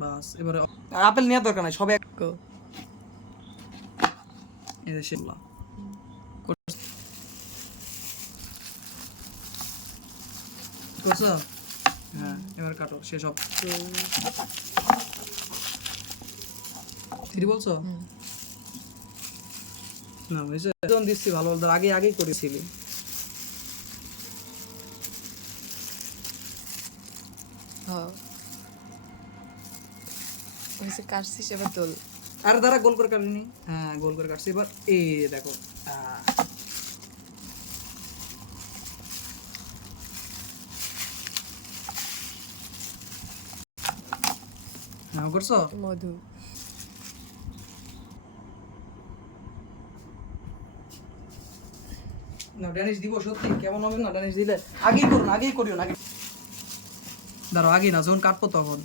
বাস এবারে আপেল নেওয়ার দরকার নাই, সব এক এই যে সেগুলা করছো। হ্যাঁ এবার কাটো সেসব থ্রি বলছো না হয়েছে দিচ্ছি ভালো ভালো আগে আগেই করেছিলি কাটছিস এবার তোল। আর দ্বারা গোল করে কাটিনি, হ্যাঁ গোল করে কাটছি এবার এই দেখো হ্যাঁ করছো মধু না ড্যানিশ দিব সত্যি কেমন হবে না ড্যানিশ দিলে আগেই করুন আগেই করিও না আগে দাঁড়াও আগে না যখন কাটবো তখন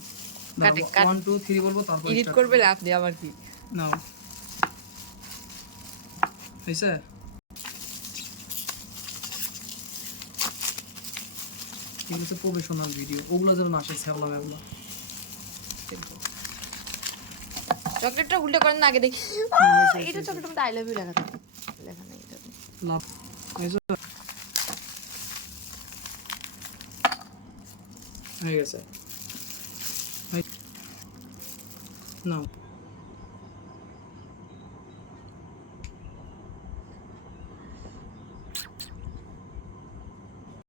1 2 3 বলবো তারপর এডিট করবে না আপনি আমার কি নাও হইছে এগুলো তো প্রফেশনাল ভিডিও ওগুলো যেন না আসে ছ্যাবলা মেবলা চকলেটটা উল্টে করেন না আগে দেখি এটা চকলেটের মধ্যে আই লাভ ইউ লেখা থাকে লেখা নেই এটা লাভ হয়ে গেছে নাও